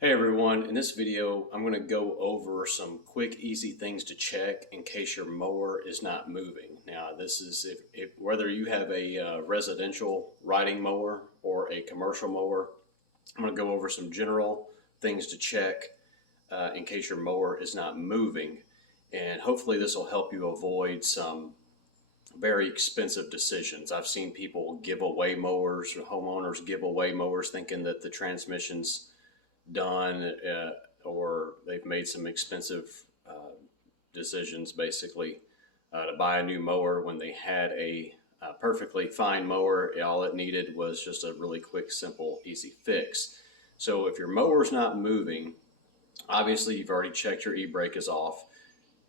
Hey everyone, in this video I'm going to go over some quick easy things to check in case your mower is not moving. Now this is if whether you have a residential riding mower or a commercial mower, I'm going to go over some general things to check in case your mower is not moving, and hopefully this will help you avoid some very expensive decisions. I've seen people give away mowers, homeowners give away mowers thinking that the transmission's done, or they've made some expensive decisions basically to buy a new mower when they had a perfectly fine mower. All it needed was just a really quick, simple, easy fix. So if your mower's not moving, obviously you've already checked your e-brake is off,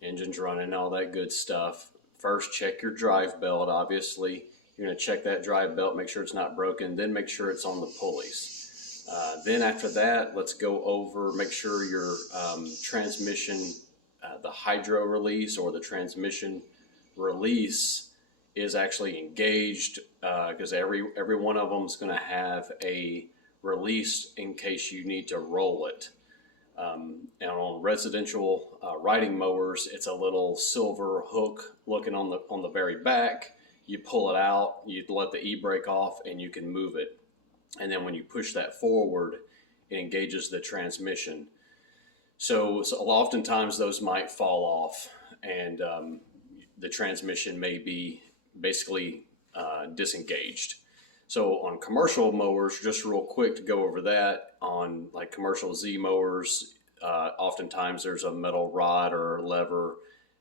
engine's running, all that good stuff. First, check your drive belt. Obviously, you're going to check that drive belt, make sure it's not broken, then make sure it's on the pulleys. Then after that, let's go over, make sure your transmission, the hydro release or the transmission release is actually engaged, because every one of them is going to have a release in case you need to roll it. And on residential riding mowers, it's a little silver hook looking on the very back. You pull it out, you let the e-brake off, and you can move it. And then when you push that forward, it engages the transmission. So oftentimes those might fall off, and the transmission may be basically disengaged. So on commercial mowers, just real quick to go over that, on like commercial Z mowers, oftentimes there's a metal rod or lever.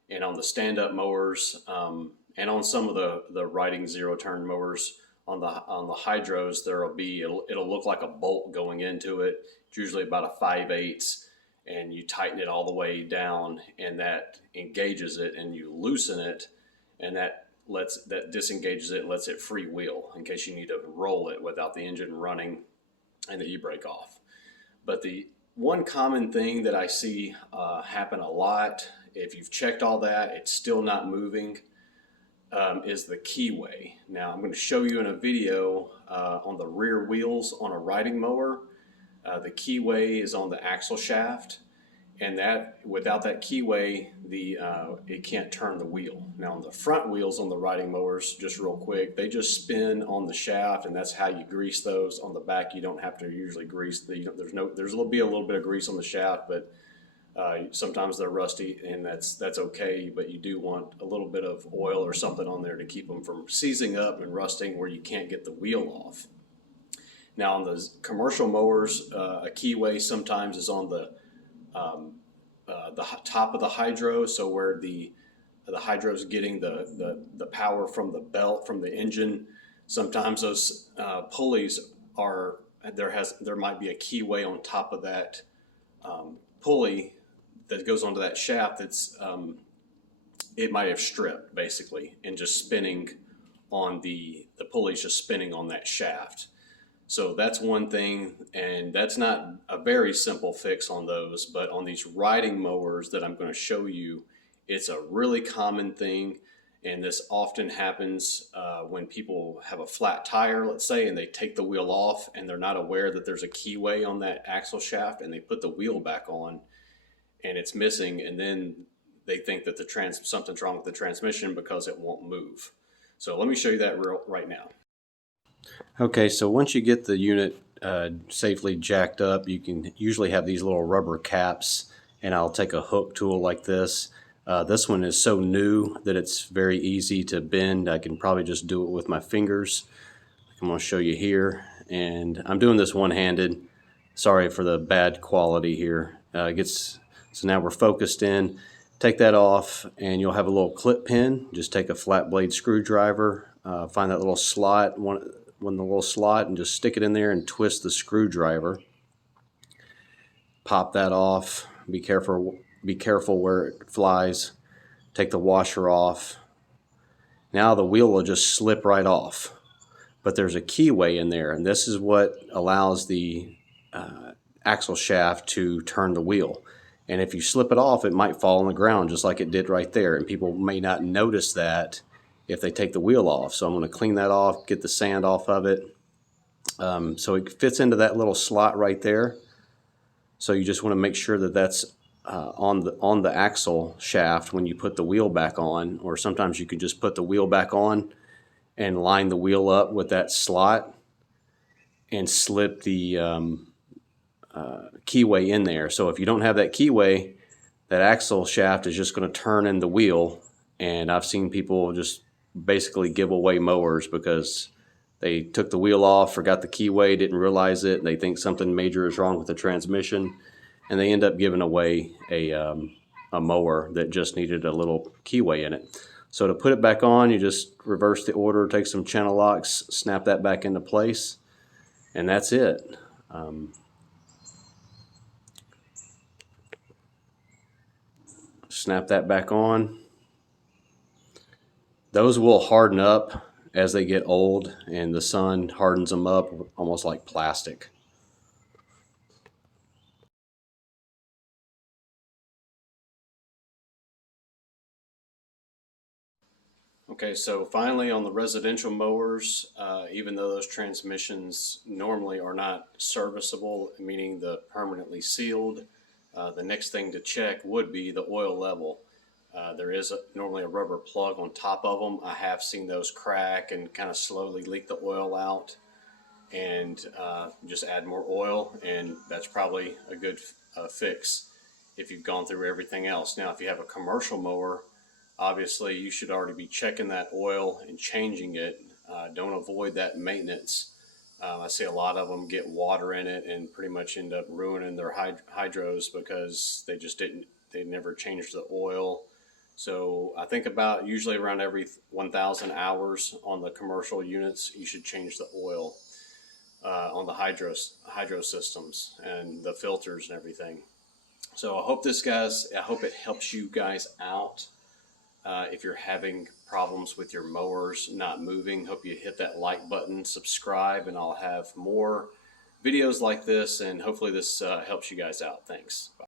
And on the stand-up mowers, and on some of the riding zero-turn mowers, on the hydros, it'll look like a bolt going into it. It's usually about a 5/8, and you tighten it all the way down, and that engages it, and you loosen it, and that disengages it and lets it freewheel in case you need to roll it without the engine running and the e-brake off. But the one common thing that I see happen a lot, if you've checked all that, it's still not moving, is the keyway. Now I'm going to show you in a video on the rear wheels on a riding mower. The keyway is on the axle shaft, and that without that keyway, it can't turn the wheel. Now on the front wheels on the riding mowers, just real quick, they just spin on the shaft, and that's how you grease those. On the back, you don't have to usually grease there's a little bit of grease on the shaft, but sometimes they're rusty, and that's okay, but you do want a little bit of oil or something on there to keep them from seizing up and rusting where you can't get the wheel off. Now on the commercial mowers, a keyway sometimes is on the top of the hydro, so where the hydro is getting the power from the belt from the engine. Sometimes those pulleys there might be a keyway on top of that pulley that goes onto that shaft. It might have stripped basically and just spinning on the pulley's just spinning on that shaft. So that's one thing, and that's not a very simple fix on those, but on these riding mowers that I'm going to show you, it's a really common thing, and this often happens when people have a flat tire, let's say, and they take the wheel off and they're not aware that there's a keyway on that axle shaft, and they put the wheel back on and it's missing, and then they think that something's wrong with the transmission because it won't move. So let me show you that right now. Okay, so once you get the unit safely jacked up, you can usually have these little rubber caps, and I'll take a hook tool like this. This one is so new that it's very easy to bend. I can probably just do it with my fingers. I'm going to show you here, and I'm doing this one-handed. Sorry for the bad quality here. So now we're focused in. Take that off, and you'll have a little clip pin. Just take a flat blade screwdriver, find that little slot, the little slot, and just stick it in there and twist the screwdriver. Pop that off. Be careful where it flies. Take the washer off. Now the wheel will just slip right off. But there's a keyway in there, and this is what allows the axle shaft to turn the wheel. And if you slip it off, it might fall on the ground just like it did right there, and people may not notice that if they take the wheel off. So I'm going to clean that off, get the sand off of it. So it fits into that little slot right there. So you just want to make sure that that's on the axle shaft when you put the wheel back on, or sometimes you can just put the wheel back on and line the wheel up with that slot and slip the keyway in there. So if you don't have that keyway, that axle shaft is just going to turn in the wheel. And I've seen people just basically give away mowers because they took the wheel off, forgot the keyway, didn't realize it. They think something major is wrong with the transmission, and they end up giving away a mower that just needed a little keyway in it. So to put it back on, you just reverse the order, take some channel locks, snap that back into place, and that's it. Snap that back on. Those will harden up as they get old, and the sun hardens them up almost like plastic. Okay, so finally on the residential mowers, even though those transmissions normally are not serviceable, meaning the permanently sealed, the next thing to check would be the oil level. There is normally a rubber plug on top of them. I have seen those crack and kind of slowly leak the oil out, and just add more oil, and that's probably a good fix if you've gone through everything else. Now, if you have a commercial mower, obviously you should already be checking that oil and changing it. Don't avoid that maintenance. I see a lot of them get water in it and pretty much end up ruining their hydros because they never changed the oil. So I think about usually around every 1,000 hours on the commercial units, you should change the oil on the hydro systems and the filters and everything. So I hope it helps you guys out. If you're having problems with your mowers not moving, hope you hit that like button, subscribe, and I'll have more videos like this, and hopefully this helps you guys out. Thanks. Bye.